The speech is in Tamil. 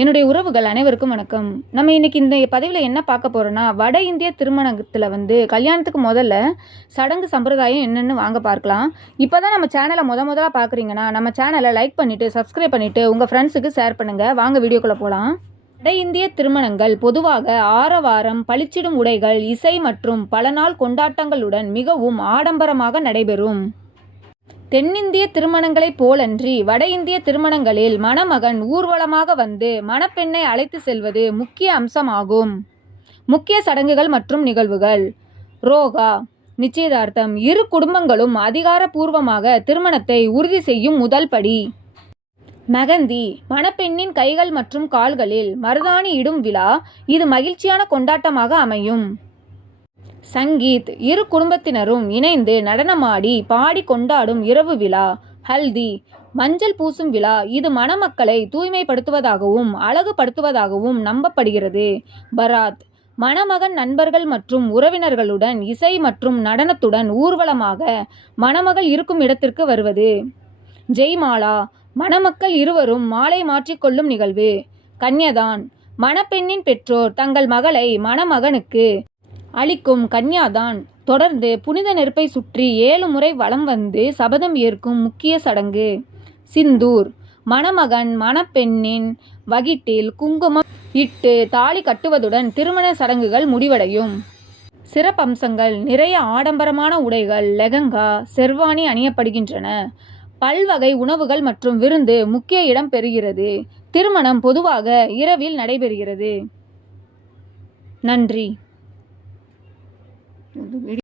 என்னுடைய உறவுகள் அனைவருக்கும் வணக்கம். நம்ம இன்னைக்கு இந்த பதிவில் என்ன பார்க்க போகிறோன்னா, வட இந்திய திருமணத்தில் கல்யாணத்துக்கு முதல்ல சடங்கு சம்பிரதாயம் என்னென்னு வாங்க பார்க்கலாம். இப்போ தான் நம்ம சேனலை முதலாக பார்க்குறீங்கன்னா நம்ம சேனலை லைக் பண்ணிவிட்டு சப்ஸ்கிரைப் பண்ணிவிட்டு உங்கள் ஃப்ரெண்ட்ஸுக்கு ஷேர் பண்ணுங்கள். வாங்க வீடியோக்குள்ளே போகலாம். வட இந்திய திருமணங்கள் பொதுவாக ஆரவாரம், பளிச்சிடும் உடைகள், இசை மற்றும் பல நாள் கொண்டாட்டங்களுடன் மிகவும் ஆடம்பரமாக நடைபெறும். தென்னிந்திய திருமணங்களைப் போலன்றி வட இந்திய திருமணங்களில் மணமகன் ஊர்வலமாக வந்து மணப்பெண்ணை அழைத்து செல்வது முக்கிய அம்சமாகும். முக்கிய சடங்குகள் மற்றும் நிகழ்வுகள். ரோகா நிச்சயதார்த்தம். இரு குடும்பங்களும் அதிகாரப்பூர்வமாக திருமணத்தை உறுதி செய்யும் முதல் படி. மெகந்தி மணப்பெண்ணின் கைகள் மற்றும் கால்களில் மருதாணி இடும் விழா. இது மகிழ்ச்சியான கொண்டாட்டமாக அமையும். சங்கீத் இரு குடும்பத்தினரும் இணைந்து நடனமாடி பாடி கொண்டாடும் இரவு விழா. ஹல்தி மஞ்சள் பூசும் விழா. இது மணமக்களை தூய்மைப்படுத்துவதாகவும் அழகுபடுத்துவதாகவும் நம்பப்படுகிறது. பராத் மணமகன் நண்பர்கள் மற்றும் உறவினர்களுடன் இசை மற்றும் நடனத்துடன் ஊர்வலமாக மணமகள் இருக்கும் இடத்திற்கு வருவது. ஜெய்மாலா மணமக்கள் இருவரும் மாலை மாற்றிக்கொள்ளும் நிகழ்வு. கன்யாதான் மணப்பெண்ணின் பெற்றோர் தங்கள் மகளை மணமகனுக்கு அளிக்கும் கன்யாதான். தொடர்ந்து புனித நெருப்பை சுற்றி 7 முறை வலம் வந்து சபதம் ஏற்கும் முக்கிய சடங்கு. சிந்தூர் மணமகன் மணப்பெண்ணின் வகிட்டில் குங்குமம் இட்டு தாலி கட்டுவதுடன் திருமண சடங்குகள் முடிவடையும். சிறப்பம்சங்கள். நிறைய ஆடம்பரமான உடைகள், லெஹங்கா, ஷெர்வானி அணியப்படுகின்றன. பல்வகை உணவுகள் மற்றும் விருந்து முக்கிய இடம் பெறுகிறது. திருமணம் பொதுவாக இரவில் நடைபெறுகிறது. நன்றி.